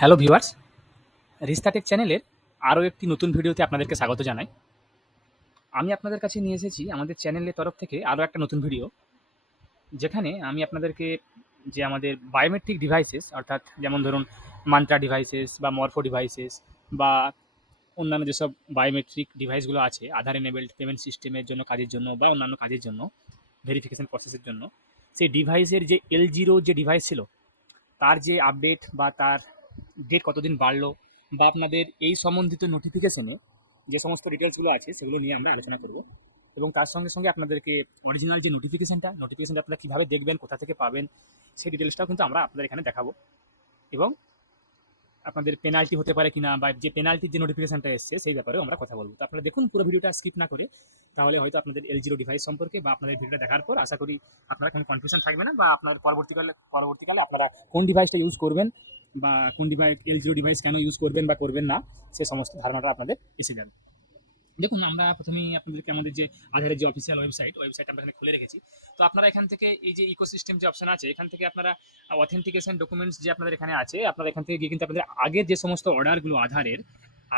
Hello viewers, রিস্তা take চ্যানেলের আরও একটি নতুন ভিডিওতে আপনাদেরকে স্বাগত জানাই। আমি আপনাদের কাছে নিয়ে এসেছি আমাদের চ্যানেলের তরফ থেকে আরও একটা নতুন ভিডিও, যেখানে আমি আপনাদেরকে যে আমাদের বায়োমেট্রিক ডিভাইসেস অর্থাৎ যেমন ধরুন মান্ত্রা ডিভাইসেস বা মরফো ডিভাইসেস বা অন্যান্য যেসব বায়োমেট্রিক ডিভাইসগুলো আছে আধার এনেবেলড পেমেন্ট সিস্টেমের জন্য কাজের জন্য বা অন্যান্য কাজের জন্য ভেরিফিকেশন প্রসেসের জন্য সেই ডিভাইসের যে L0 যে ডিভাইস ছিল তার যে আপডেট বা তার ডেট কতদিন বাড়লো বা আপনাদের এই সম্বন্ধিত নোটিফিকেশনে যে সমস্ত ডিটেলসগুলো আছে সেগুলো নিয়ে আমরা আলোচনা করব এবং তার সঙ্গে সঙ্গে আপনাদেরকে অরিজিনাল যে নোটিফিকেশনটা আপনারা কীভাবে দেখবেন, কোথা থেকে পাবেন, সেই ডিটেলসটাও কিন্তু আমরা আপনাদের এখানে দেখাবো এবং আপনাদের পেনাল্টি হতে পারে কিনা বা যে পেনাল্টির যে নোটিফিকেশনটা এসছে সেই ব্যাপারেও আমরা কথা বলবো। তো আপনারা দেখুন পুরো ভিডিওটা স্কিপ না করে, তাহলে হয়তো আপনাদের L0 ডিভাইস সম্পর্কে বা আপনাদের ভিডিওটা দেখার পর আশা করি আপনারা কোনো কনফিউশন থাকবে না বা আপনার পরবর্তীকালে আপনারা কোন ডিভাইসটা ইউজ করবেন বা কোন L0 ডিভাইস কেন ইউজ করবেন বা করবেন না সে সমস্ত ধারণাটা আপনাদের এসে যাবে। দেখুন, আমরা প্রথমেই আপনাদেরকে আমাদের যে আধারের যে অফিসিয়াল ওয়েবসাইট আমরা এখানে খুলে রেখেছি। তো আপনারা এখান থেকে এই যে ইকোসিস্টেম যে অপশন আছে এখান থেকে আপনারা অথেন্টিকেশন ডকুমেন্টস যে আপনাদের এখানে আছে, আপনারা এখান থেকে গিয়ে কিন্তু আপনাদের আগের যে সমস্ত অর্ডারগুলো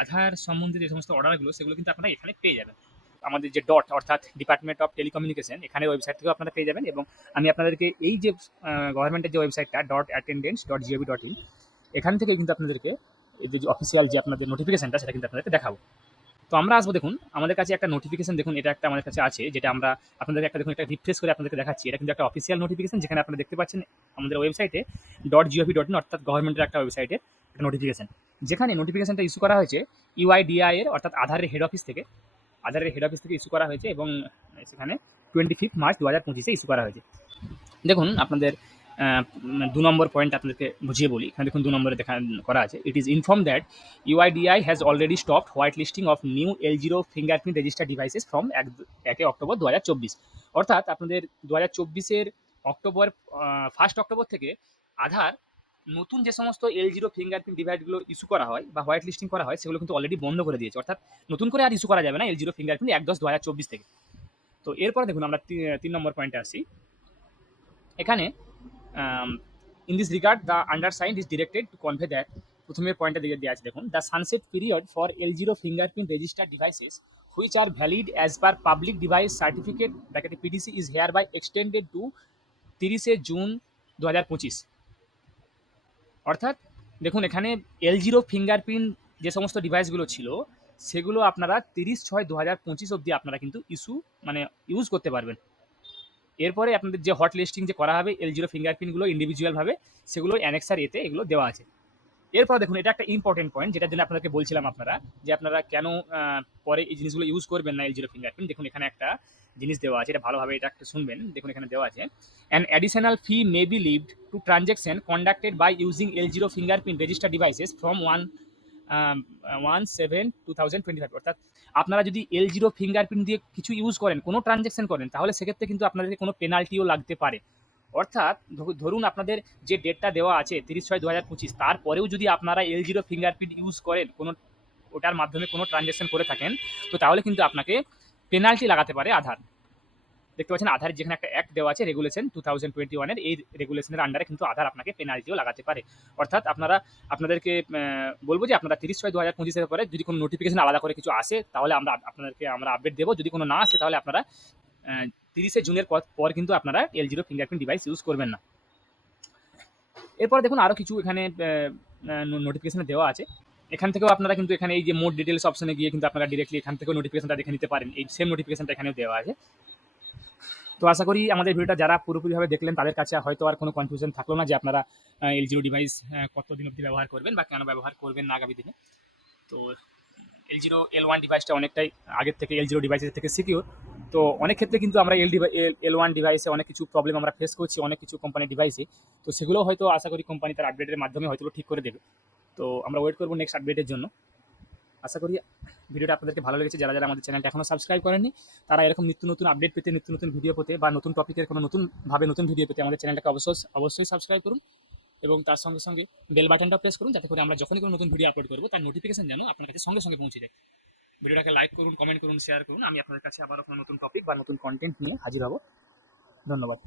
আধার সম্বন্ধে যে সমস্ত অর্ডারগুলো সেগুলো কিন্তু আপনারা এখানে পেয়ে যাবেন। আমাদের যে ডট অর্থাৎ ডিপার্টমেন্ট অফ টেলিকমিউনিকেশন এখানে ওয়েবসাইট থেকেও আপনারা পেয়ে যাবেন এবং আমি আপনাদেরকে এই যে গভর্নমেন্টের যে ওয়েবসাইটটা .attendance.gov.in এখান থেকে কিন্তু আপনাদেরকে এই যে অফিসিয়াল যে আপনাদের নোটিফিকেশনটা সেটা কিন্তু আপনাদেরকে দেখাবো। তো আমরা আসবো, দেখুন আমাদের কাছে একটা নোটিফিকেশন, দেখুন এটা একটা আমাদের কাছে আছে যেটা আমরা আপনাদেরকে একটা দেখুন একটা রিফ্রেশ করে আপনাদেরকে দেখাচ্ছি। এটা কিন্তু একটা অফিসিয়াল নোটিফিকেশন যেখানে আপনারা দেখতে পাচ্ছেন আমাদের ওয়েবসাইটে .gov.in অর্থাৎ গভর্নমেন্টের একটা ওয়েবসাইটের একটা নোটিফিকেশন, যেখানে নোটিফিকেশনটা ইস্যু করা হয়েছে ইউআইডিআই এর অর্থাৎ আধারের হেড অফিস থেকে ইস্যু করা হয়েছে এবং সেখানে 25 মার্চ 2025 ইস্যু করা হয়েছে। দেখুন আপনাদের 2 নম্বর পয়েন্ট আপনাদেরকে বুঝিয়ে বলি। এখানে দেখুন 2 নম্বরে করা আছে, it is inform that UIDAI has already stopped white listing of new L0 fingerprint register devices from 1 October 2024। অর্থাৎ আপনাদের 2024 অক্টোবর 1 অক্টোবর থেকে আধার নতুন যে সমস্ত L0 ফিঙ্গারপ্রিন্ট ডিভাইসগুলো ইস্যু করা হয় বা হোয়াইট লিস্টিং করা হয় সেগুলো কিন্তু অলরেডি বন্ধ করে দিয়েছে। অর্থাৎ নতুন করে আর ইস্যু করা যাবে না L0 ফিঙ্গারপ্রিন্ট 1/10/2024 থেকে। তো এরপরে দেখুন আমরা 3 নম্বর পয়েন্টে আসি। এখানে in this regard the undersigned is directed to convey that প্রথমে পয়েন্টটা দিকে দেওয়া আছে, দেখুন the sunset period for L0 fingerprint registered devices which are valid as per public device certificate PDC is hereby extended to 30 June 2025। অর্থাৎ দেখুন এখানে L0 fingerprint যে সমস্ত ডিভাইসগুলো ছিল সেগুলো আপনারা 30/6/2025 অবধি আপনারা কিন্তু ইউজ করতে পারবেন। এরপরে আপনাদের যে হট লিস্টিং যে করা হবে L0 ফিঙ্গারপ্রিন্টগুলো ইন্ডিভিজুয়ালভাবে, সেগুলো অ্যানেক্সার এতে এগুলো দেওয়া আছে। এরপর দেখুন এটা একটা ইম্পর্টেন্ট পয়েন্ট যেটার জন্য আপনাদেরকে বলছিলাম যে আপনারা কেন পরে এই জিনিসগুলো ইউজ করবেন না L0 ফিঙ্গারপ্রিন্ট। দেখুন এখানে একটা জিনিস দেওয়া আছে, এটা ভালোভাবে এটা একটা শুনবেন। দেখুন এখানে দেওয়া আছে, an additional fee may be levied to transaction conducted by using L0 fingerprint register devices from 1/7/2025। অর্থাৎ আপনারা যদি L0 ফিঙ্গারপ্রিন্ট দিয়ে কিছু ইউজ করেন, কোনো ট্রানজ্যাকশন করেন, তাহলে সেক্ষেত্রে কিন্তু আপনাদেরকে কোনো পেনাল্টিও লাগতে পারে। অর্থাৎ ধরুন আপনাদের যে ডেটটা দেওয়া আছে 30/6/2025, তারপরেও যদি আপনারা L0 ফিঙ্গারপ্রিন্ট ইউজ করেন, ওটার মাধ্যমে কোনো ট্রানজ্যাকশন করে থাকেন, তো তাহলে কিন্তু আপনাকে পেনাল্টি লাগাতে পারে আধার। দেখতে পাচ্ছেন আধারের যেখানে একটা অ্যাক্ট দেওয়া আছে রেগুলেশন 2021 এর, এই রেগুলেশনের আন্ডারে কিন্তু আধার আপনাকে পেনাল্টিও লাগাতে পারে। অর্থাৎ আপনাদেরকে বলবো যে আপনারা 30/6/2025 পরে যদি কোনো নোটিফিকেশন আলাদা করে কিছু আসে তাহলে আপনাদেরকে আপডেট দেবো। যদি কোনো না আসে তাহলে আপনারা 30 জুনের পর কিন্তু আপনারা L0 ফিঙ্গারপ্রিন্ট ডিভাইস ইউজ করবেন না। এরপর দেখুন আরও কিছু এখানে নোটিফিকেশনে দেওয়া আছে। এখান থেকেও আপনারা কিন্তু এখানে এই যে মোর ডিটেলস অপশনে গিয়ে কিন্তু আপনারা ডিরেক্টলি এখান থেকেও নোটিফিকেশনটা দেখে নিতে পারেন। এই সেম নোটিফিকেশনটা এখানেও দেওয়া আছে। তো আশা করি আমাদের ভিডিওটা যারা পুরোপুরিভাবে দেখলেন তাদের কাছে হয়তো আর কোনো কনফিউশন থাকলো না যে আপনারা L0 ডিভাইস কতদিন অবধি ব্যবহার করবেন বা কেন ব্যবহার করবেন না আগামী দিনে। তো L0 L1 ডিভাইসটা অনেকটাই আগের থেকে L0 ডিভাইসের থেকে সিকিউর। তো অনেক ক্ষেত্রে কিন্তু আমরা L1 ডিভাইসে অনেক কিছু প্রবলেম আমরা ফেস করছি অনেক কিছু কোম্পানির ডিভাইসে। তো সেগুলো হয়তো আশা করি কোম্পানি তার আপডেটের মাধ্যমে হয়তো ঠিক করে দেবে। তো আমরা ওয়েট করবো নেক্সট আপডেটের জন্য। আশা করি ভিডিওটা আপনাদেরকে ভালো লেগেছে। যারা আমাদের চ্যানেলটা এখনও সাবস্ক্রাইব করেননি তারা এরকম নিত্য নতুন আপডেট পেতে, নিত্য নতুন ভিডিও পেতে বা নতুন টপিকের কোনো নতুন ভিডিও পেতে আমাদের চ্যানেলটাকে অবশ্যই সাবস্ক্রাইব করুন এবং তার সঙ্গে সঙ্গে বেল বাটনটা প্রেস করুন, যাতে করে আমরা যখনই কোনো নতুন ভিডিও আপলোড করবো তার নোটিফিকেশন যেন আপনার কাছে সঙ্গে সঙ্গে পৌঁছে যায়। ভিডিওটাকে লাইক করুন, কমেন্ট করুন, শেয়ার করুন। আমি আপনাদের কাছে আবারও কোনো নতুন টপিক বা নতুন কন্টেন্ট নিয়ে হাজির হব। ধন্যবাদ।